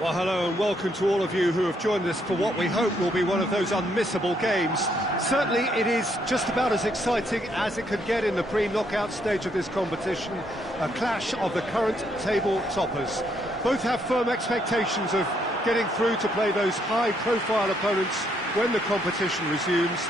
Well, hello and welcome to all of you who have joined us for what we hope will be one of those unmissable games. Certainly it is just about as exciting as it could get in the pre-knockout stage of this competition, a clash of the current table toppers. Both have firm expectations of getting through to play those high-profile opponents when the competition resumes.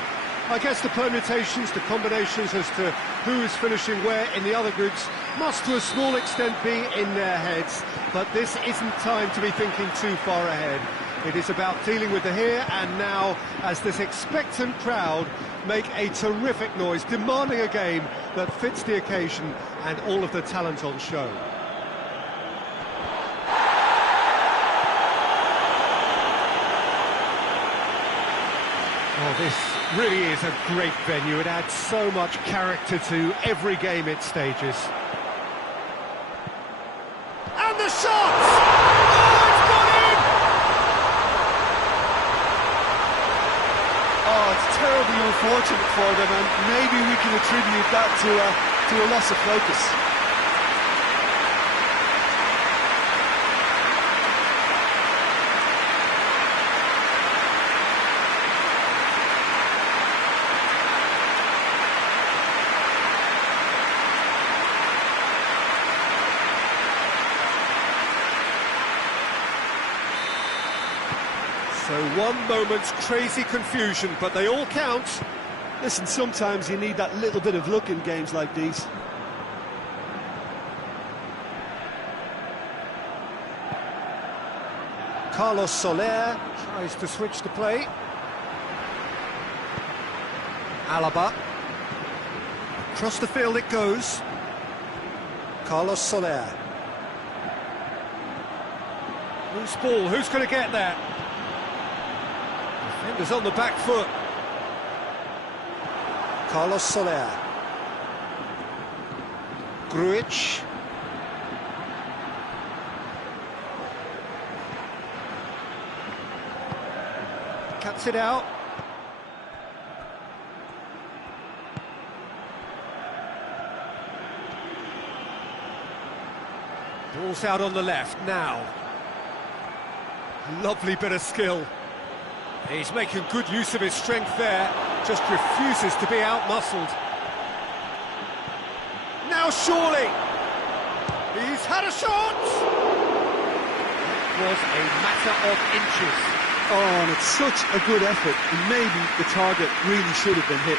I guess the permutations, the combinations as to who is finishing where in the other groups must to a small extent be in their heads, but this isn't time to be thinking too far ahead. It is about dealing with the here and now as this expectant crowd make a terrific noise, demanding a game that fits the occasion and all of the talent on show. Oh, this really is a great venue. It adds so much character to every game it stages. And the shot! Oh, it's gone in! Oh, it's terribly unfortunate for them, and maybe we can attribute that to a loss of focus. So one moment's crazy confusion, but they all count. Listen, sometimes you need that little bit of luck in games like these. Carlos Soler tries to switch the play. Alaba. Across the field it goes. Carlos Soler. Loose ball, who's going to get there? Defenders on the back foot. Carlos Soler. Grujic. Cuts it out. Ball's out on the left now. Lovely bit of skill. He's making good use of his strength there, just refuses to be out-muscled. Now surely! He's had a shot! It was a matter of inches. Oh, and it's such a good effort, and maybe the target really should have been hit.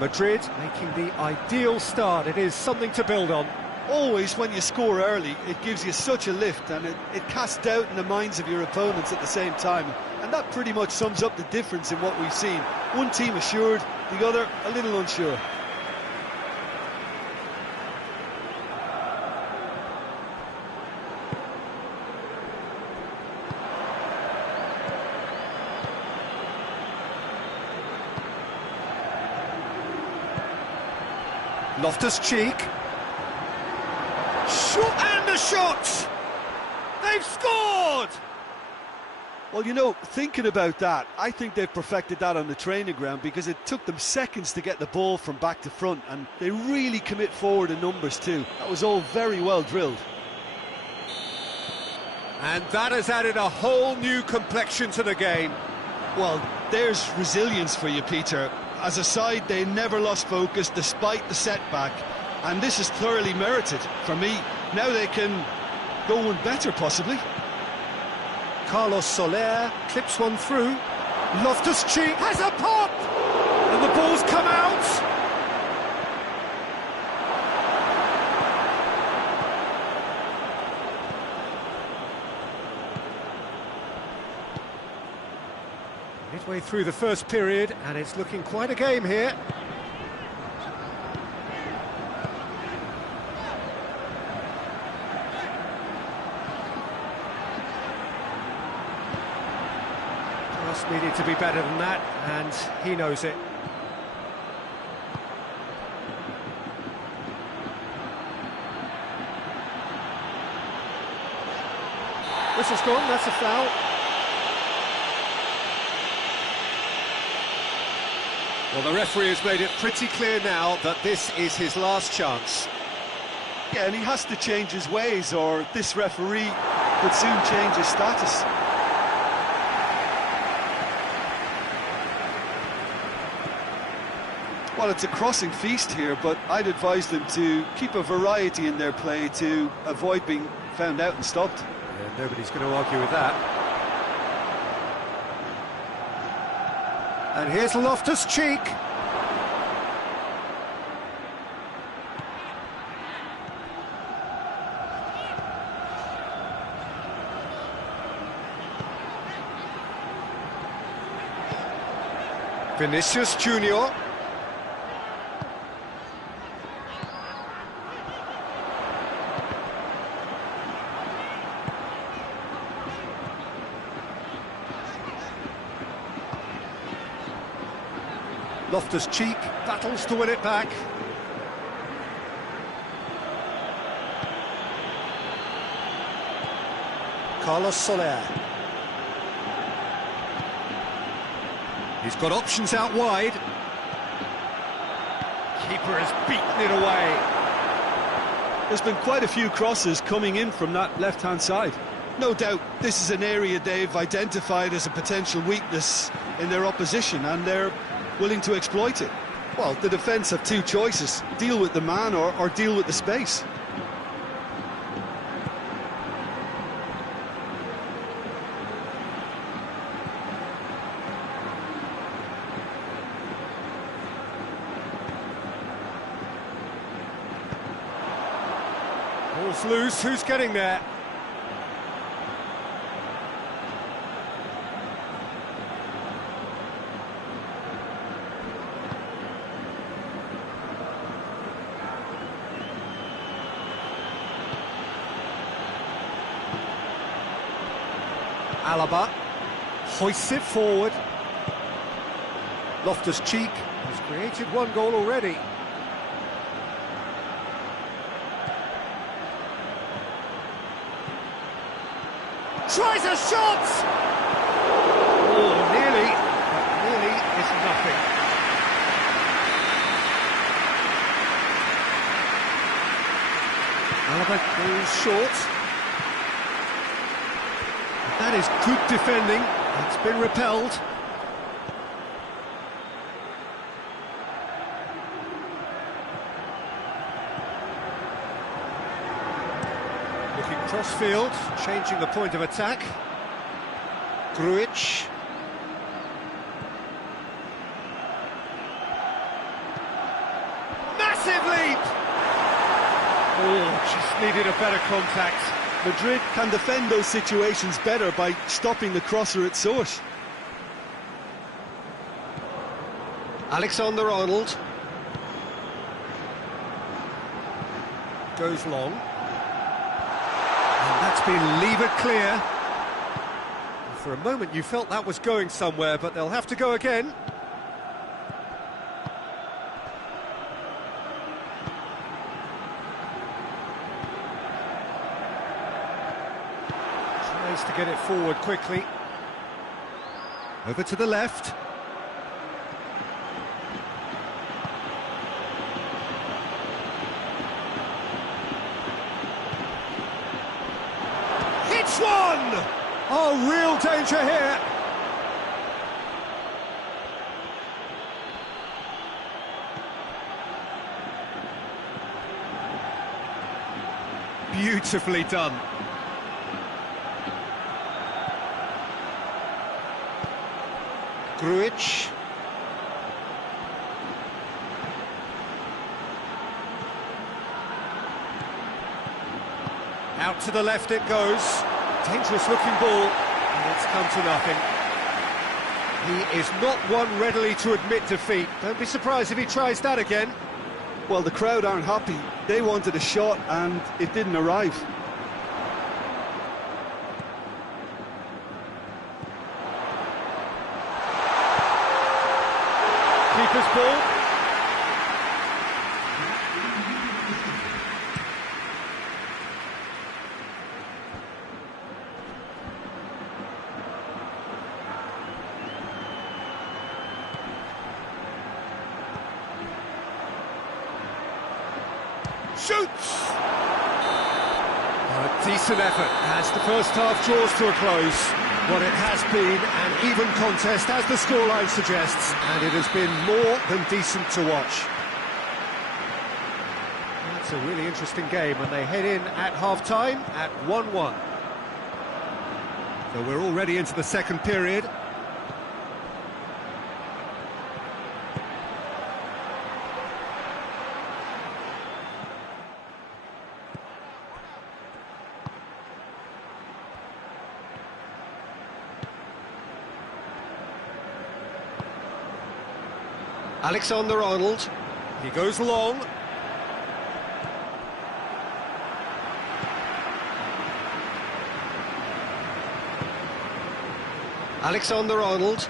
Madrid making the ideal start. It is something to build on. Always, when you score early, it gives you such a lift, and it casts doubt in the minds of your opponents at the same time. And that pretty much sums up the difference in what we've seen. One team assured, the other a little unsure. Loftus-Cheek. Shot and a shot! They've scored! Well, you know, thinking about that, I think they've perfected that on the training ground because it took them seconds to get the ball from back to front, and they really commit forward in numbers too. That was all very well drilled. And that has added a whole new complexion to the game. Well, there's resilience for you, Peter. As a side, they never lost focus despite the setback, and this is thoroughly merited for me. Now they can go one better, possibly. Carlos Soler clips one through. Loftus-Cheek has a pop! And the ball's come out! Midway through the first period, and it's looking quite a game here. Just needed to be better than that, and he knows it. Whistle's gone, that's a foul. Well, the referee has made it pretty clear now that this is his last chance. Yeah, and he has to change his ways, or this referee could soon change his status. Well, it's a crossing feast here, but I'd advise them to keep a variety in their play to avoid being found out and stopped. Yeah, nobody's going to argue with that. And here's Loftus-Cheek. Vinicius Junior. Loftus-Cheek battles to win it back. Carlos Soler. He's got options out wide. Keeper has beaten it away. There's been quite a few crosses coming in from that left-hand side. No doubt this is an area they've identified as a potential weakness in their opposition, and they're willing to exploit it. Well, the defence have two choices: deal with the man or deal with the space. Ball's loose, who's getting there? Alaba hoists it forward. Loftus-Cheek has created one goal already. Tries a shot! Oh, nearly, but nearly is nothing. Alaba goes short. That is good defending. It's been repelled. Looking cross-field, changing the point of attack. Grujic. Massive leap! Oh, just needed a better contact. Madrid can defend those situations better by stopping the crosser at source. Alexander-Arnold goes long, and that's been levered clear. For a moment you felt that was going somewhere, but they'll have to go again. Tries to get it forward quickly. Over to the left. Hits one! Oh, real danger here. Beautifully done. Grujic. Out to the left it goes. Dangerous looking ball, and it's come to nothing. He is not one readily to admit defeat. Don't be surprised if he tries that again. Well, the crowd aren't happy. They wanted a shot and it didn't arrive. Keeper's ball. Decent effort as the first half draws to a close. What it has been an even contest, as the scoreline suggests, and it has been more than decent to watch. It's a really interesting game, and they head in at half-time at 1-1. So we're already into the second period. Alexander-Arnold, he goes long. Alexander-Arnold.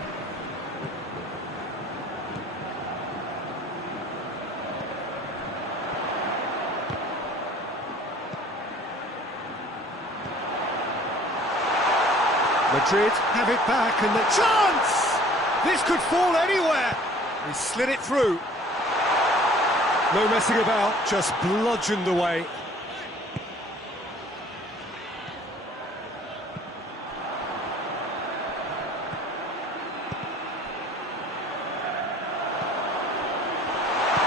Madrid have it back, and the chance! This could fall anywhere. He slid it through. No messing about, just bludgeoned away.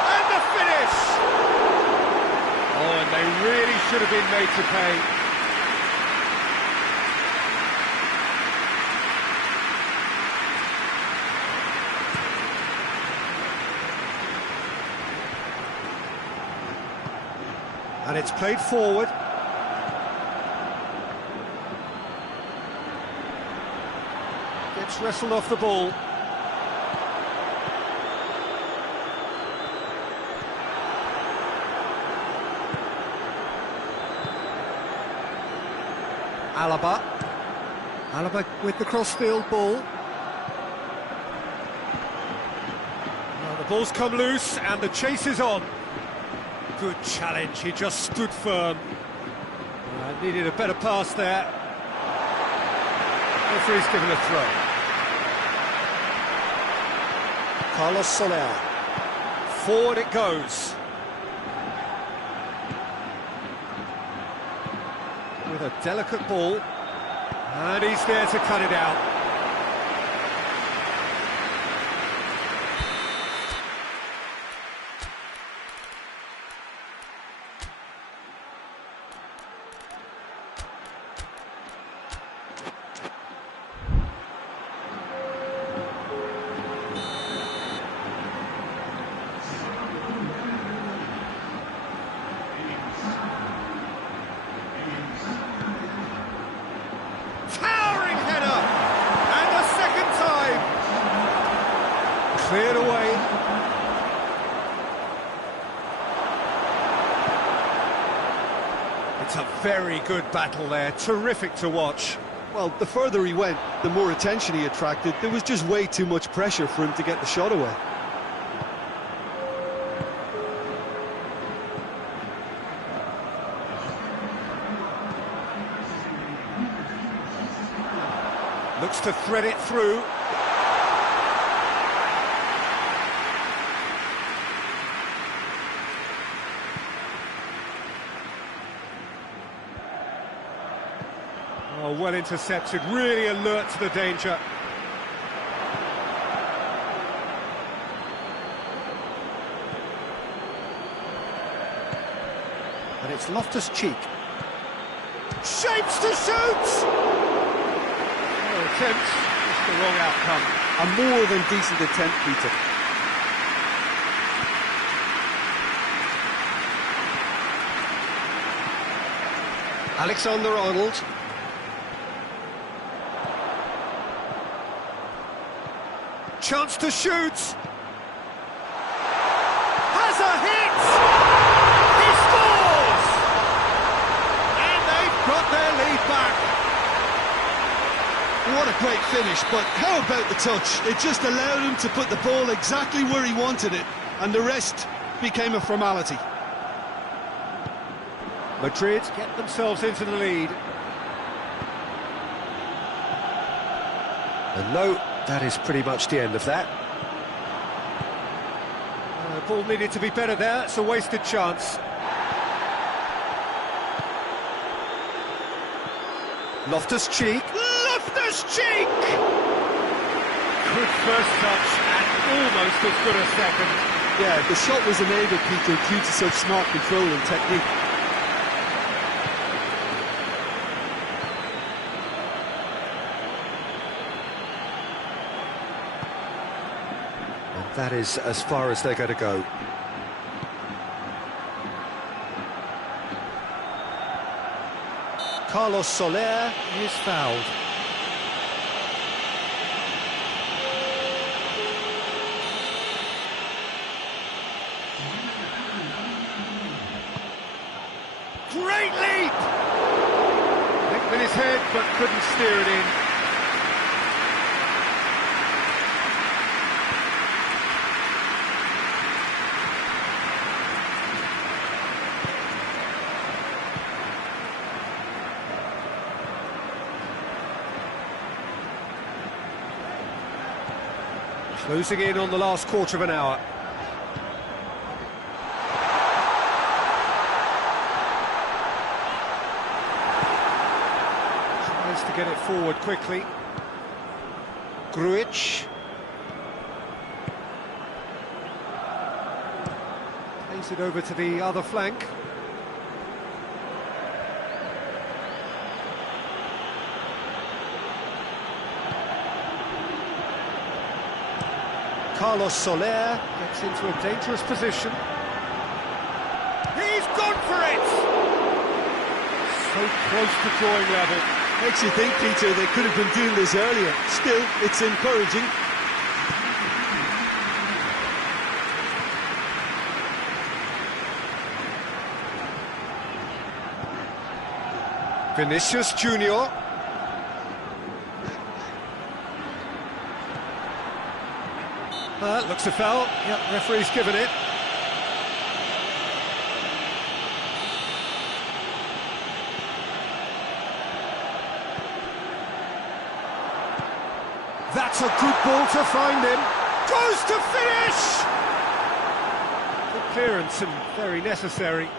And the finish! Oh, and they really should have been made to pay. And it's played forward. Gets wrestled off the ball. Alaba with the crossfield ball. Now the ball's come loose and the chase is on. Good challenge, he just stood firm. Needed a better pass there. Referee's given a throw. Carlos Soler. Forward it goes. With a delicate ball. And he's there to cut it out. Cleared away. It's a very good battle there, terrific to watch. Well, the further he went, the more attention he attracted. There was just way too much pressure for him to get the shot away. Looks to thread it through. Oh, well intercepted, really alert to the danger. And it's Loftus-Cheek. Shapes to shoot! No attempt, just the wrong outcome. A more than decent attempt, Peter. Alexander-Arnold. Chance to shoot. Has a hit. He scores. And they've got their lead back. What a great finish, but how about the touch? It just allowed him to put the ball exactly where he wanted it, and the rest became a formality. Madrid get themselves into the lead. And no, that is pretty much the end of that. The ball needed to be better there, it's a wasted chance. Loftus-Cheek. Loftus-Cheek! Good first touch and almost as good a second. Yeah, the shot was enabled, Peter, due to such smart control and technique. And that is as far as they're going to go. Carlos Soler is fouled. Great leap! Linked with his head, but couldn't steer it in. Closing in on the last quarter of an hour. Tries to get it forward quickly. Grujic. Plays it over to the other flank. Carlos Soler gets into a dangerous position. He's gone for it! So close to drawing level. Makes you think, Peter, they could have been doing this earlier. Still, it's encouraging. Vinicius Junior. Looks a foul. Yep, referee's given it. That's a good ball to find him. Goes to finish! Good clearance and very necessary.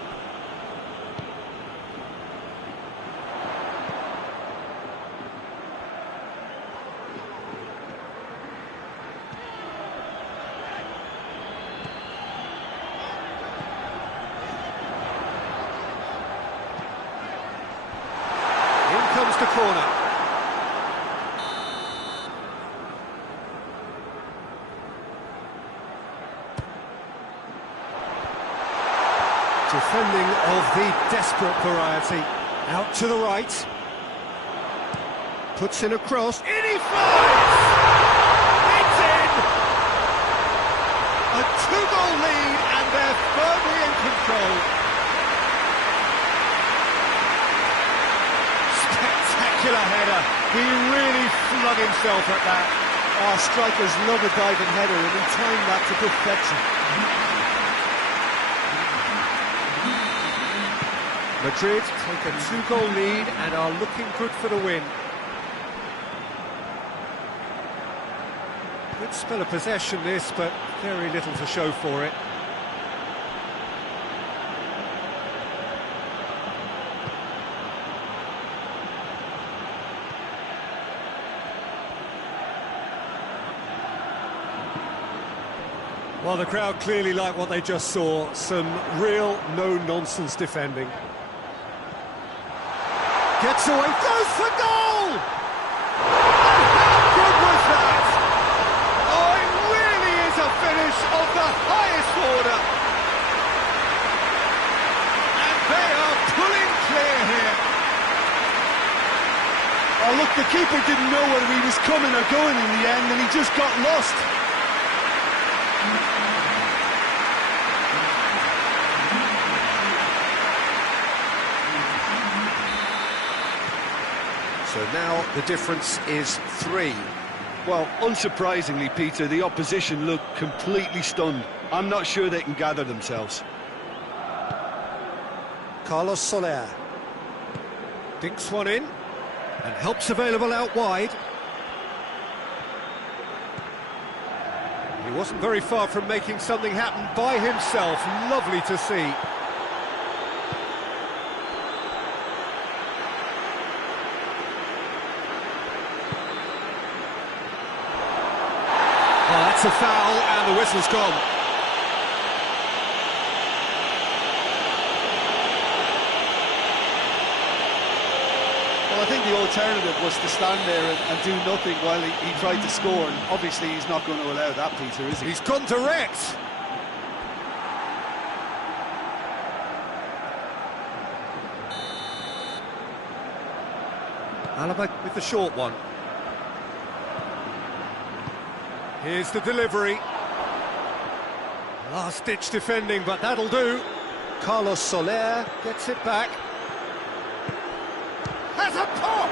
Comes the corner. Defending of the desperate variety. Out to the right. Puts in a cross. In he flies! It's in! A two-goal lead and they're firmly in control. Header. He really flung himself at that. Oh, strikers love a diving header, and he timed that to perfection. Madrid take a two-goal lead and are looking good for the win. Good spell of possession this, but very little to show for it. Well, the crowd clearly like what they just saw. Some real no-nonsense defending. Gets away, goes for goal! And how good was that? Oh, it really is a finish of the highest order. And they are pulling clear here. Oh, look, the keeper didn't know whether he was coming or going in the end, and he just got lost. So now the difference is 3. Well, unsurprisingly, Peter, the opposition look completely stunned. I'm not sure they can gather themselves. Carlos Soler dinks one in and helps available out wide. He wasn't very far from making something happen by himself. Lovely to see. It's a foul, and the whistle's gone. Well, I think the alternative was to stand there and do nothing while he tried to score, and obviously he's not going to allow that, Peter, is he? He's gone direct. Alaba with the short one. Here's the delivery. Last-ditch defending, but that'll do. Carlos Soler gets it back. Has a pop!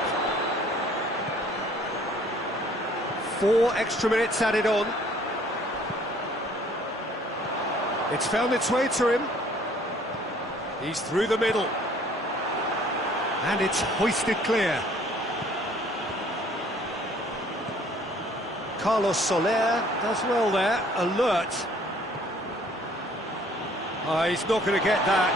4 extra minutes added on. It's found its way to him. He's through the middle. And it's hoisted clear. Carlos Soler does well there, alert. Oh, he's not going to get that.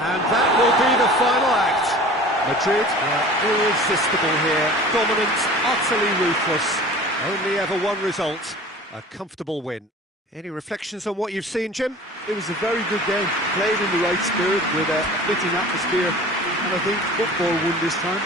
And that will be the final act. Madrid are irresistible here, dominant, utterly ruthless. Only ever one result, a comfortable win. Any reflections on what you've seen, Jim? It was a very good game, played in the right spirit with a fitting atmosphere, and I think football won this time.